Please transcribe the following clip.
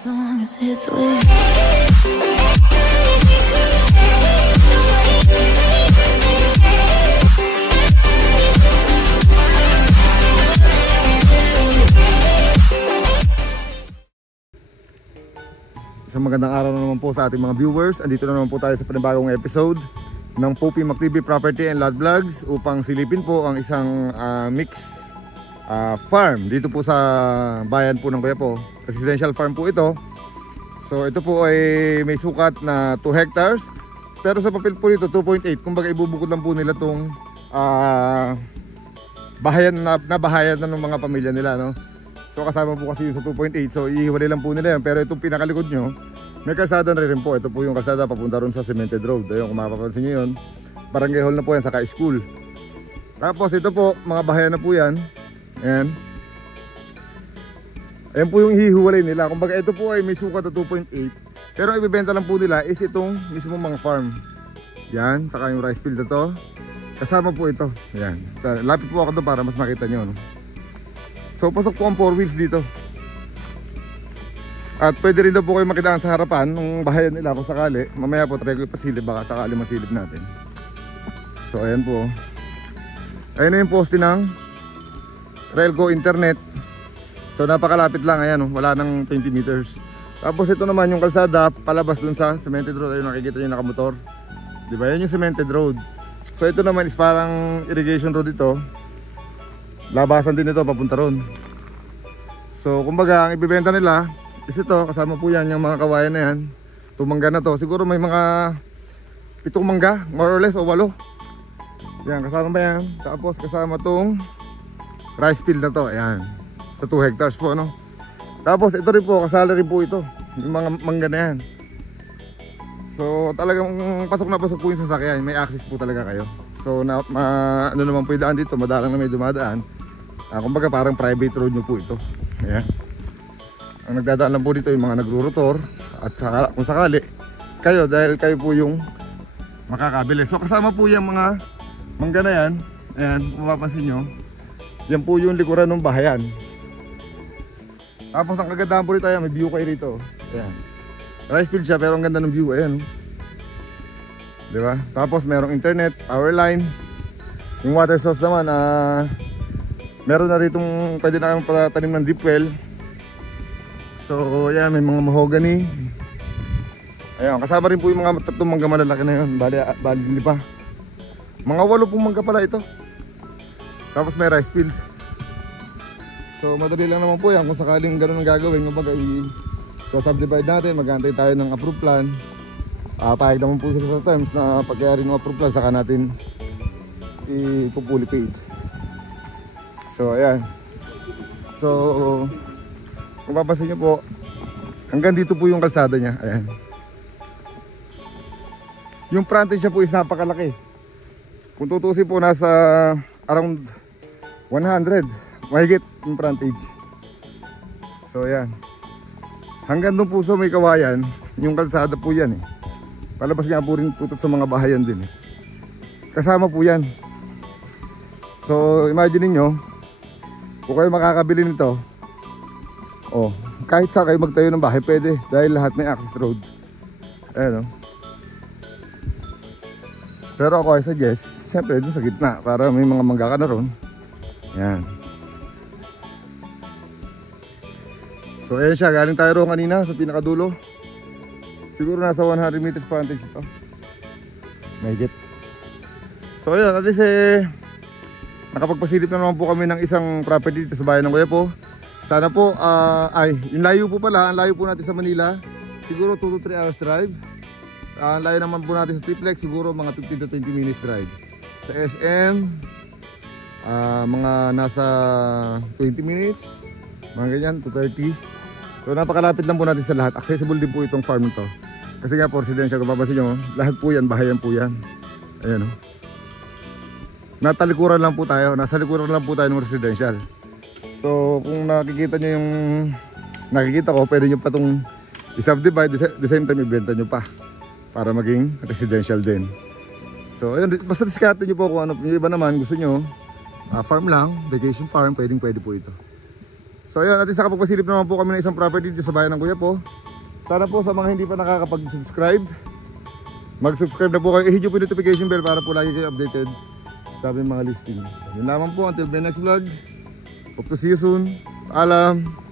as long as it's with Isang magandang araw na naman po sa ating mga viewers. Andito na naman po tayo sa panibagong episode ng Poopy MacTV Property and Lot Vlogs upang silipin po ang isang mix farm dito po sa bayan po ng Quiapo. Residential farm po ito. So ito po ay may sukat na 2 hectares, pero sa papel po nito 2.8. Kumbaga ibubukod lang po nila itong bahayan na bahayan na ng mga pamilya nila, no? So kasama po kasi yung sa 2.8. So ihiwalay lang po nila yan. Pero itong pinakalikod nyo, may kalsada na rin po. Ito po yung kalsada papunta ron sa Cemented Road. Ayun, kung mapapansin nyo yun, barangay hall na po yan, saka school. Tapos ito po, mga bahayan na po yan. Ayan. Ayan po yung hihiwalay nila. Kumbaga ito po ay may sukat na 2.8. Pero ang ibibenta lang po nila is itong mismo mga farm. Yan, saka yung rice field na to. Kasama po ito. Ayan. Lapit po ako doon para mas makita nyo, no? So pasok po ang 4 wheels dito. At pwede rin daw po kayo makidaan sa harapan ng bahayan nila kung sakali. Mamaya po try ko ipasilip, baka sakali masilip natin. So ayan po. Ayan na yung poste ng Relco Internet. So napakalapit lang, ayan, wala nang 20 meters. Tapos ito naman yung kalsada palabas dun sa Cemented Road. Ayun, nakikita nyo yung nakamotor, diba? Yan yung Cemented Road. So ito naman is parang irrigation road ito. Labasan din ito papunta ron. So kumbaga ang ibibenta nila is ito, kasama po yan yung mga kawayan na yan. Tumangga na to, siguro may mga 7 mangga more or less o 8. Yan, kasama ba yan? Tapos kasama tong rice field na to. Ayan, sa 2 hectares po, no? Tapos ito rin po, kasala rin po ito, yung mga mangga na yan. So talagang pasok na pasok po yung sasakyan, may access po talaga kayo. So ano naman po yung daan dito, madalang na may dumadaan. Kumbaga parang private road nyo po ito. Ayan. Ang nagdadaan lang po dito yung mga nagro-rotor. At kung sakali kayo, dahil kayo po yung makakabili. So kasama po yung mga mangga na yan. Ayan, kung mapapansin nyo, yan po yung likuran ng bahayan. Tapos ang kagandahan po rito, ayan, may view kayo rito. Ayan, rice field siya pero ang ganda ng view. Ayan, diba? Tapos merong internet, power line. Yung water source naman, meron na ritong pwede na kayong patanim ng deep well. So ayan, may mga mahogany. Ayan, kasama rin po yung mga 3 mangga malalaki na yun. Bali pa. Mga 8 pong mangga pala ito. Tapos may rice field. So madali lang naman po yan kung sakaling ganun ang gagawin. Kumbaga i-subdivide natin, mag-aantay tayo ng approved plan. Pahig naman po sila sa terms na pagkayari ng approved plan, saka natin i-fully paid. So ayan. So kung papasin nyo po, hanggang dito po yung kalsada nya. Ayan. Yung frontage niya po is napakalaki. Kung tutusin po, nasa around 100 mahigit yung frontage. So ayan, hanggang doon po sa may kawayan, yung kalsada po yan eh. Palabas nga po rin po sa mga bahayan din eh. Kasama po yan. So imagine niyo, kung kayo makakabili nito, kahit saan kayo magtayo ng bahay pwede, dahil lahat may access road. Ayan, pero ako ay suggest, siyempre dun sa gitna, para may mga mangga ka na ron. Ayan. So ayan siya, galing tayo ron kanina sa pinakadulo. Siguro nasa 100 meters frontage ito. Mahigit. So ayan, at least nakapagpasilip na naman po kami ng isang property dito sa bayan ng Quiapo. Sana po, yung layo po pala, ang layo po natin sa Manila, siguro 2 to 3 hours drive. Ang layo naman po natin sa Triplex, siguro mga 15 to 20 minutes drive. Sa SM, mga nasa 20 minutes, mga ganyan, to 30. So napakalapit lang po natin sa lahat. Accessible din po itong farm to. Kasi nga po residential, kung papasin nyo, lahat po yan, bahayan po yan. Ayan o. Natalikuran lang po tayo, nasa likuran lang po tayo ng residential. So kung nakikita nyo yung nakikita ko, pwede nyo pa itong i-subdivide, the same time ibenta nyo pa para maging residential din. So ayun, basta diskarte nyo po kung ano. Yung iba naman gusto nyo farm lang, vacation farm, pwede po ito. So ayun, at isa kapagpasilip naman po kami ng isang property dito sa bayan ng Kuya po. Sana po sa mga hindi pa nakakapag-subscribe, mag-subscribe na po kayo. I-hit nyo po yung notification bell para po lagi kayo updated sa aming mga listing. Yun lamang po, until my next vlog. Hope to see you soon. Paalam.